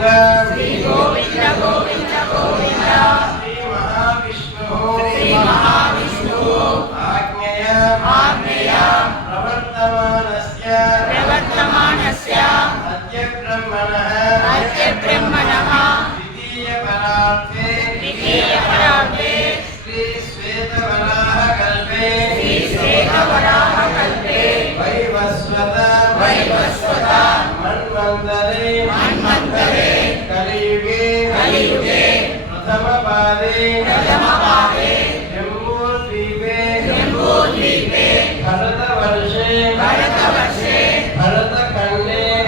श्री गोविंद गोविंद गोविंद श्री महाविष्णु आज्ञया प्रवर्तमानस्य अद्य ब्रह्मणः द्वितीय परार्थे श्री श्वेतवराह कल्पे वैवस्वत मन्वन्तरे कलियुगे प्रथम पादे जम्बूद्वीपे भरतवर्षे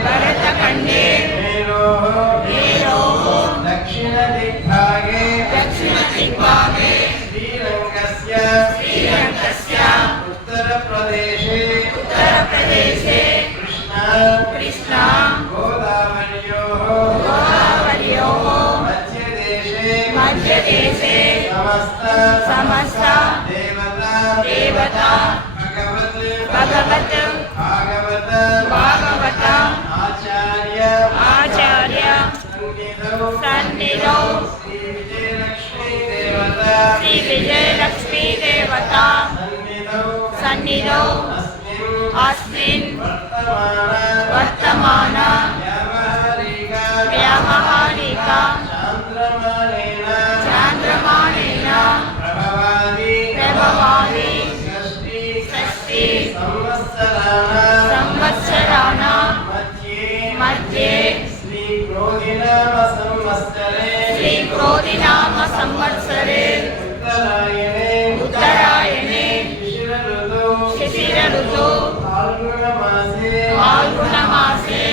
भरतखण्डे मेरोः दक्षिणदिग्भागे श्रीरङ्गस्य उत्तरप्रदेशे कृष्णा गोदावर्योः मध्यदेशे समस्त देवता भगवत आचार्य सन्निधौ श्री विजयलक्ष्मी देवता सन्निधौ अस्मिन् वर्तमान व्यावहारिका चान्द्रमानेन प्रभवादि षष्टि संवत्सराणां मध्ये श्री क्रोधिनाम संवत्सरे उत्तरायणे शिशिर ऋतु फाल्गुन मासे